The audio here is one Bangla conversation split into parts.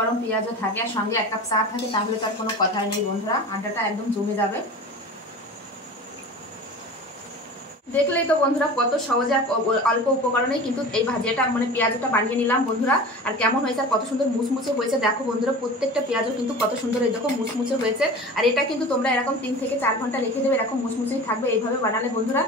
গরম পেঁয়াজও থাকে আর সঙ্গে এক কাপ চা থাকে, তাহলে তার কোনো কথাই নেই বন্ধুরা, আড্ডাটা একদম জমে যাবে। দেখলেই তো বন্ধুরা কত সহজে অল্প উপকরণেই কিন্তু এই ভাজিটা পেঁয়াজটা বানিয়ে নিলাম বন্ধুরা। আর কেমন হয়েছে আর কত সুন্দর মুচমুচে হয়েছে দেখো বন্ধুরা, প্রত্যেকটা পেঁয়াজও কিন্তু কত সুন্দর এই দেখো মুচমুচে হয়েছে। আর এটা কিন্তু তোমরা এরকম 3 থেকে 4 ঘন্টা রেখে দেবে, এরকম মুচমুচেই থাকবে এইভাবে বানালে বন্ধুরা।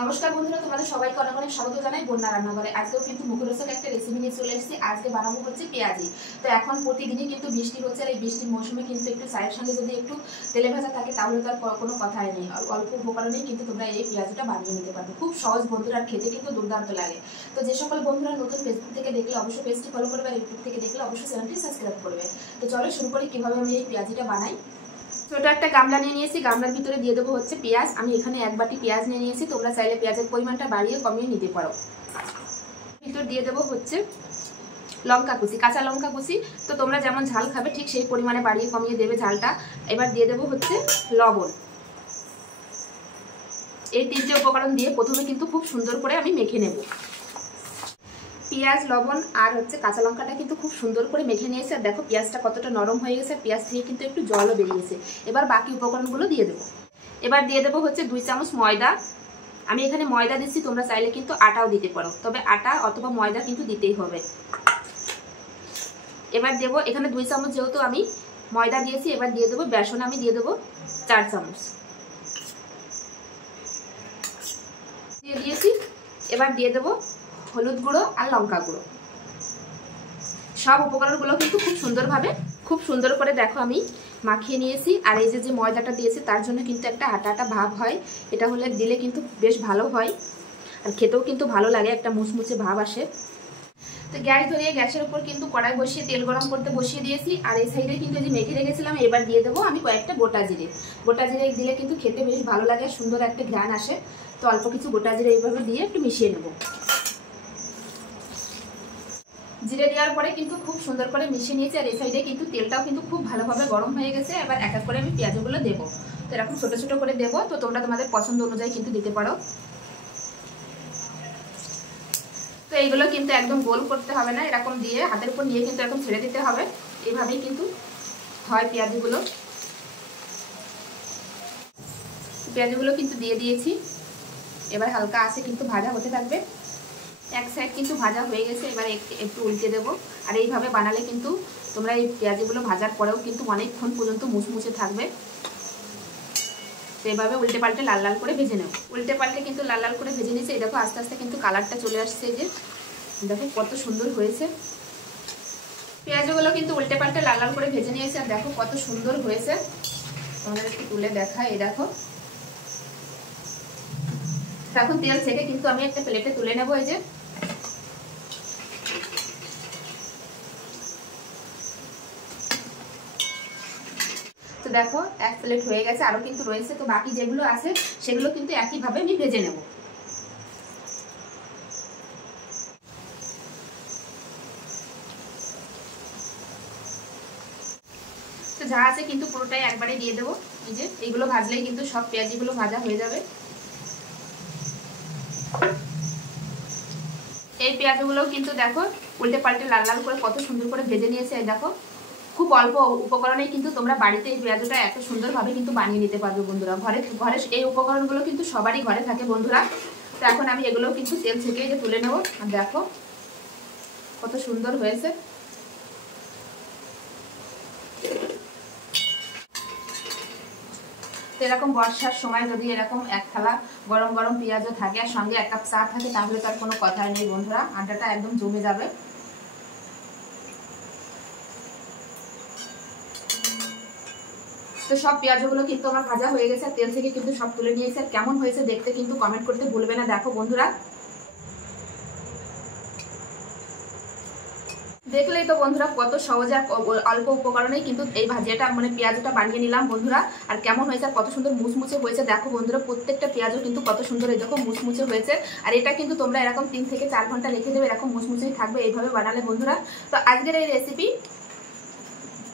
নমস্কার বন্ধুরা, তোমাদের সবাইকে অনেক অনেক স্বাগত জানাই বন্যা রান্নাঘরে। আজকেও কিন্তু মুখরোচক একটা রেসিপি নিয়ে চলে এসেছি। আজকে বানাবো হচ্ছে পেঁয়াজি। তো এখন প্রতিদিনই কিন্তু বৃষ্টি হচ্ছে, আর এই বৃষ্টির মৌসুমে কিন্তু একটু চায়ের সঙ্গে যদি একটু তেলে ভাজা থাকে তাহলে তো আর কোনো কথাই নেই। আর অল্প উপকরণেই কিন্তু তোমরা এই পেঁয়াজিটা বানিয়ে নিতে পারবে, খুব সহজ বন্ধুরা, খেতে কিন্তু দুর্দান্ত লাগে। তো যে সকল বন্ধুরা নতুন ফেসবুক থেকে দেখলে অবশ্যই পেজটি ফলো করবে, আর ইউটিউব থেকে দেখলে অবশ্যই চ্যানেলটি সাবস্ক্রাইব করবে। তো চলো শুরু করি কিভাবে আমি এই পেঁয়াজিটা বানাই। ছোট একটা গামলা নিয়ে নিয়েছি, গামলার ভিতরে দিয়ে দেবো হচ্ছে পেঁয়াজ। আমি এখানে 1 বাটি পেঁয়াজ নিয়ে নিয়েছি, তোমরা চাইলে পেঁয়াজের পরিমাণটা বাড়িয়ে কমিয়ে নিতে পারো। ভিতর দিয়ে দেবো হচ্ছে লঙ্কা কুচি, কাঁচা লঙ্কা কুচি। তো তোমরা যেমন ঝাল খাবে ঠিক সেই পরিমাণে বাড়িয়ে কমিয়ে দেবে ঝালটা। এবার দিয়ে দেবো হচ্ছে লবণ। এই 3টে উপকরণ দিয়ে প্রথমে কিন্তু খুব সুন্দর করে আমি মেখে নেব। পেঁয়াজ, লবণ আর হচ্ছে কাঁচা লঙ্কাটা কিন্তু খুব সুন্দর করে মেখে নিয়েছে। আর দেখো পেঁয়াজটা কতটা নরম হয়ে গেছে, পেঁয়াজ থেকে কিন্তু একটু জলও বেরিয়েছে। এবার বাকি উপকরণগুলো দিয়ে দেবো। এবার দিয়ে দেবো হচ্ছে 2 চামচ ময়দা। আমি এখানে ময়দা দিচ্ছি, তোমরা চাইলে কিন্তু আটাও দিতে পারো, তবে আটা অথবা ময়দা কিন্তু দিতেই হবে। এবার দেবো এখানে 2 চামচ, যেহেতু আমি ময়দা দিয়েছি। এবার দিয়ে দেবো বেসন, আমি দিয়ে দেবো 4 চামচ দিয়ে দিয়েছি। এবার দিয়ে দেবো হলুদ গুঁড়ো আর লঙ্কা গুঁড়ো। সব উপকরণগুলো কিন্তু খুব সুন্দর করে দেখো আমি মাখিয়ে নিয়েছি। আর এই যে ময়দাটা দিয়েছি তার জন্য কিন্তু একটা আটা আটা ভাব হয়, এটা হলে দিলে কিন্তু বেশ ভালো হয়, আর খেতেও কিন্তু ভালো লাগে, একটা মুচমুচে ভাব আসে। তো গ্যাস ধরিয়ে গ্যাসের উপর কিন্তু কড়াই বসিয়ে তেল গরম করতে বসিয়ে দিয়েছি। আর এই সাইডে কিন্তু যে মেখে রেখেছিলাম, এবার দিয়ে দেবো আমি কয়েকটা গোটা জিরে। গোটা জিরে দিলে কিন্তু খেতে বেশ ভালো লাগে, সুন্দর একটা ঘ্রাণ আসে। তো অল্প কিছু গোটা জিরে এইভাবে দিয়ে একটু মিশিয়ে নেব। জিরে দেওয়ার পরে কিন্তু খুব সুন্দর করে মিশিয়ে নিয়েছি। আর এই সাইডে কিন্তু তেলটাও কিন্তু খুব ভালোভাবে গরম হয়ে গেছে। এবার এক এক করে আমি পেঁয়াজগুলো দেবো। তো এরকম ছোট ছোট করে দেবো, তো তোমরা তোমাদের পছন্দ অনুযায়ী কিন্তু দিতে পারো। তো এইগুলো কিন্তু একদম গোল করতে হবে না, এরকম দিয়ে হাতের উপর নিয়ে কিন্তু এরকম ছেড়ে দিতে হবে। এইভাবেই কিন্তু হয় পেঁয়াজগুলো। পেঁয়াজগুলো কিন্তু দিয়ে দিয়েছি। এবার হালকা আছে কিন্তু ভাজা হতে থাকবে। এক সাইড কিন্তু ভাজা হয়ে গেছে, এবার একটু উল্টে দেবো। আর এইভাবে বানালে কিন্তু তোমরা এই পেঁয়াজগুলো ভাজার পরেও কিন্তু অনেকক্ষণ পর্যন্ত মুচমুচে থাকবে। তো এভাবে উল্টে পাল্টে লাল লাল করে ভেজে নেব। উল্টে পাল্টে কিন্তু লাল লাল করে ভেজে নিয়েছি। এই দেখো আস্তে আস্তে কিন্তু কালারটা চলে আসছে, এই যে দেখো কত সুন্দর হয়েছে। পেঁয়াজগুলো কিন্তু উল্টে পাল্টে লাল লাল করে ভেজে নিয়েছি, আর দেখো কত সুন্দর হয়েছে। তোমাদের একটু তুলে দেখাই, এই দেখো। এখন তেল ছেঁকে কিন্তু আমি একটা প্লেটে তুলে নেবো। এই যে তো দেখো এক প্লেট হয়ে গেছে, আরো কিন্তু রয়েছে। তো বাকি যেগুলো আছে সেগুলো কিন্তু একইভাবে আমি ভেজে নেব। তো যা আছে কিন্তু পুরোটাই একবারে দিয়ে দেবো। এই যে এইগুলো ভাজলেই কিন্তু সব পেঁয়াজিগুলো ভাজা হয়ে যাবে। এই পেঁয়াজগুলো কিন্তু দেখো উল্টে পাল্টে লাল লাল করে কত সুন্দর করে ভেজে নিয়েছে। এই দেখো খুব অল্প উপকরণেই কিন্তু তোমরা বাড়িতে এই পেঁয়াজটা এত সুন্দরভাবে কিন্তু বানিয়ে নিতে পারবে বন্ধুরা। ঘরে এই উপকরণগুলো কিন্তু সবারই ঘরে থাকে বন্ধুরা। তো এখন আমি এগুলোও কিন্তু তেল ছেঁকে যে তুলে নেবো। আর দেখো কত সুন্দর হয়েছে। তো এরকম বর্ষার সময় যদি এরকম এক থালা গরম গরম পেঁয়াজও থাকে আর সঙ্গে 1 কাপ চা থাকে, তাহলে তার কোনো কথাই নেই বন্ধুরা, আড্ডাটা একদম জমে যাবে। তো সব পেঁয়াজগুলো কিন্তু আমার ভাজা হয়ে গেছে, তেল থেকে কিন্তু সব তুলে নিয়েছে। আর কেমন হয়েছে দেখতে কিন্তু কমেন্ট করতে ভুলবে না। দেখো বন্ধুরা, দেখলেই তো বন্ধুরা কত সহজে অল্প উপকরণেই কিন্তু এই ভাজিটা পেঁয়াজটা বানিয়ে নিলাম বন্ধুরা। আর কেমন হয়েছে আর কত সুন্দর মুচমুচে হয়েছে দেখো বন্ধুরা, প্রত্যেকটা পেঁয়াজও কিন্তু কত সুন্দর এই দেখো মুচমুচে হয়েছে। আর এটা কিন্তু তোমরা এরকম 3 থেকে 4 ঘন্টা রেখে দেবে, এরকম মুচমুচেই থাকবে এইভাবে বানালে বন্ধুরা। তো আজকের এই রেসিপি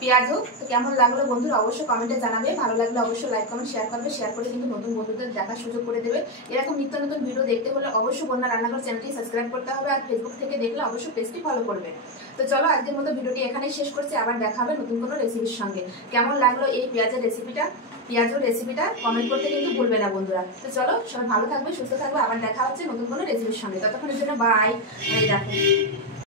পেঁয়াজও তো কেমন লাগলো বন্ধুরা অবশ্যই কমেন্টে জানাবে। ভালো লাগলে অবশ্যই লাইক কমেন্ট শেয়ার করবে, শেয়ার করে কিন্তু নতুন বন্ধুদের দেখার সুযোগ করে দেবে। এরকম নিত্য নতুন ভিডিও দেখতে হলে অবশ্যই বন্যা রান্নাঘর চ্যানেলটি সাবস্ক্রাইব করতে হবে। আর ফেসবুক থেকে দেখলে অবশ্যই পেজটি ফলো করবে। তো চলো আজকের মতো ভিডিওটি এখানেই শেষ করছি, আবার দেখা হবে নতুন কোনো রেসিপির সঙ্গে। কেমন লাগলো এই পেঁয়াজের রেসিপিটা কমেন্ট করতে কিন্তু ভুলবে না বন্ধুরা। তো চলো সবাই ভালো থাকবে, সুস্থ থাকবে, আবার দেখা হচ্ছে নতুন কোনো রেসিপির সঙ্গে। ততক্ষণের জন্য বাই। এই দেখো